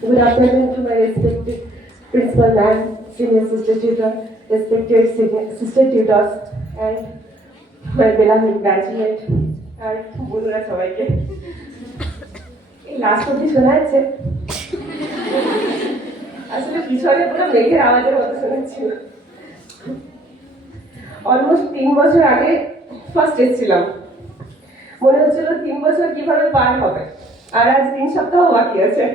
Good afternoon to my respected principal ma'am, senior sister tutor, respected senior sister tutors, and my beloved batchmate, আর বন্ধুরা সবাইকে এই last অব্দি শোনা যাচ্ছে আসলে পিছনে পুরো মেঘের আওয়াজের মতো শোনাচ্ছিল। অলমোস্ট 3 বছর আগে ফার্স্ট এসেছিলাম, মনে হচ্ছিল 3 বছর কিভাবে পার হবে, আর আজ 3 সপ্তাহ বাকি আছে।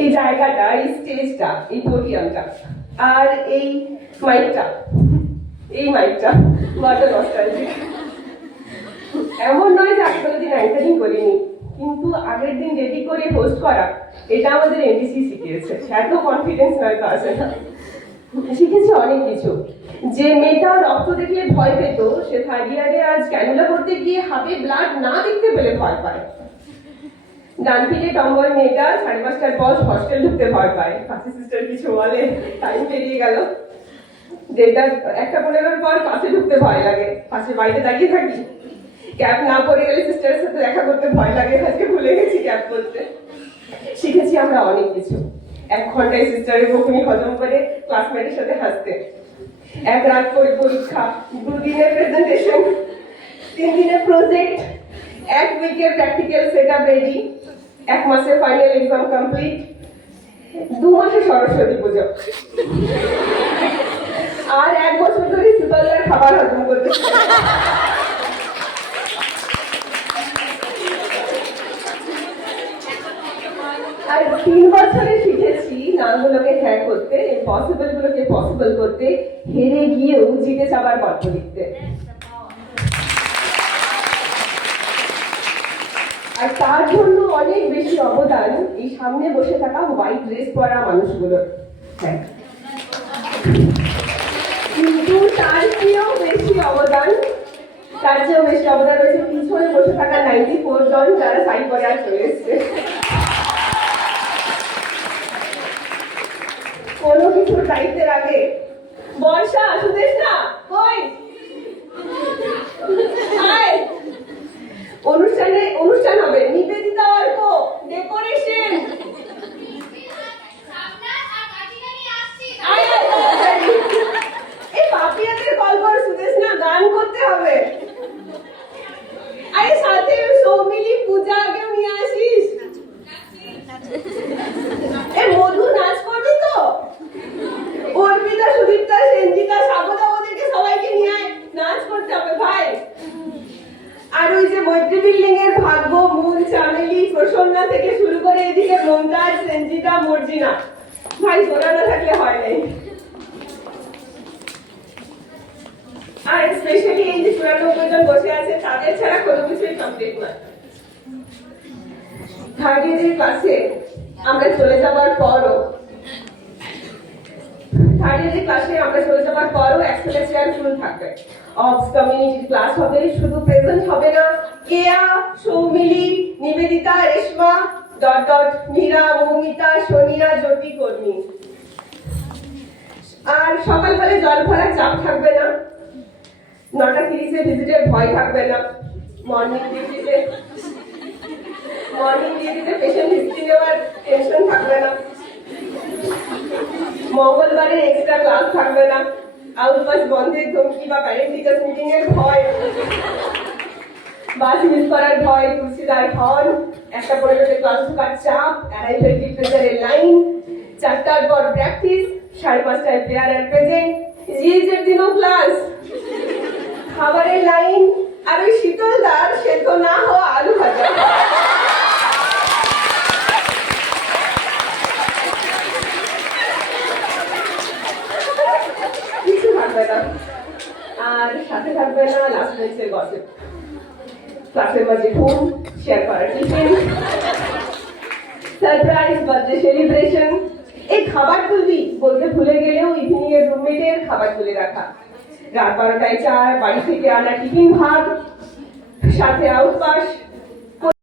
এই জায়গাটা, এই স্টেজটা, এই পোডিয়ামটা আর এই মাইকটা বড় নস্টালজিক। এমন নয় যে আমি কোনোদিন অ্যাঙ্কারিং করিনি, কিন্তু আগের দিন রেডি করে হোস্ট করা এটা আমাদের এনডিসি শিখিয়েছে। এত কনফিডেন্স নয়তো আসে না। শিখেছি অনেক কিছু। যে মেয়েটা রক্ত দেখলে ভয় পেত, সে থার্ড ইয়ারে আজ ক্যানুলা করতে গিয়ে হাতে ব্লাড না দেখতে পেলে ভয় পায়। ডান পিঠে টম্বল মেয়েটা 5:30টার পর হস্টেল ঢুকতে ভয় পায়। পাশে সিস্টার কিছু বলে, টাইম পেরিয়ে গেল। 1:15 পর পাশে ঢুকতে ভয় লাগে, পাশে বাইরে দাঁড়িয়ে থাকি। ক্যাব না পরে গেলে সিস্টারের সাথে দেখা করতে ভয় লাগে, আজকে ভুলে গেছি ক্যাব করতে। শিখেছি আমরা অনেক কিছু। 1 ঘন্টায় সিস্টারের বকুনি হজম করে ক্লাসমেটের সাথে হাসতে, 1 রাত করে পরীক্ষা, 2 দিনের প্রেজেন্টেশন, 3 দিনের প্রজেক্ট, 1 উইকের প্র্যাকটিক্যাল সেটআপ রেডি, 1 মাসের ফাইনাল এক্সাম কমপ্লিট, 2 মাসে সরস্বতী পুজো, আর 1 বছর ধরে সুতলার খাবার হজম করতে। আর 3 বছরে শিখেছি নামগুলোকে হ্যাঁ করতে, ইম্পসিবল গুলোকে পসিবল করতে, হেরে গিয়েও জিতে যাবার গল্প লিখতে। আর তার জন্য অনেক বেশি অবদান এই সামনে বসে থাকা হোয়াইট ড্রেস পরা মানুষগুলোর। হ্যাঁ, কিন্তু তার চেয়েও বেশি অবদান রয়েছে পিছনে বসে থাকা 94 জন যারা সাইড করে আর চলে এসছে। কোনো কিছুর দায়িত্বের আগে বর্ষা সুদেশ না কই অনুষ্ঠান হবে, নিবেদিতা অর্ক, ডেকোরেশন, এই পাপিয়াদের কল কর সুদেশ না, গান করতে হবে। আরে সাথে সৌমিলি পূজা কেউ নিয়ে আসিস। এ মধু নাচ করবি তো? অর্পিতা, সুদীপ্তা, সঞ্জিতা, স্বাগতা, ওদেরকে সবাইকে নিয়ে আয়, নাচ করতে হবে ভাই। আর ওই যে মৈত্রী বিল্ডিং এর ভাগ্য, মূল, চামেলি, প্রসন্না থেকে শুরু করে এদিকে মমতাজ, সঞ্জিতা, মর্জিনা, ভাই সোনা না থাকলে হয় নাই। আর স্পেশালি এই যে 94 জন বসে আছে, তাদের ছাড়া কোনো কিছুই কমপ্লিট নয়। থার্ড ইয়ারের ক্লাসে আমরা চলে যাবার পরও এক্সেলেন্সিয়াল ফুল থাকবে। অবস কমিউনিটি ক্লাস হবে, শুধু প্রেজেন্ট হবে না, কেয়া, সৌমিলি, নিবেদিতা, রেশমা, মীরা, মৌমিতা, সোনিয়া, জ্যোতি, কর্মী। আর সকালবেলা জল ভরার চাপ থাকবে না, 9:30 ভিজিটের ভয় থাকবে না, মর্নিং ডিউটিতে পেশেন্ট হিস্ট্রি নেওয়ার টেনশন থাকবে না, মঙ্গলবারে এক্সট্রা ক্লাস থাকবে না, আউটবাস বন্ধের ধমকি বা প্যারেন্ট টিচার্স মিটিং এর ভয়, বাস মিস করার ভয়, তুলসীদার হল, 1:15 ক্লাস ঢোকার চাপ, অ্যারাইভেল টিচারের লাইন, 4টার পর প্র্যাকটিস, 5:30টায় প্রেয়ার আর প্রেজেন্ট, জিএসের দিনও ক্লাস, খাবারের লাইন, আর ওই শীতলদার সেদ্ধ না হওয়া আলু ভাজা। কিছু থাকবে না। আর সাথে থাকবে না লাস্ট বেঞ্চের গসিপ, ক্লাসের মাঝে ঘুম, শেয়ার করা টিফিন, সারপ্রাইজ বার্থডে সেলিব্রেশন। এই খাবার তুলবি বলতে ভুলে গেলেও ইভিনিং এর রুমমেটের খাবার তুলে রাখা, রাত 12টায় চা, বাড়ি থেকে আনা টিফিন ভাত, সাথে আউটপাস,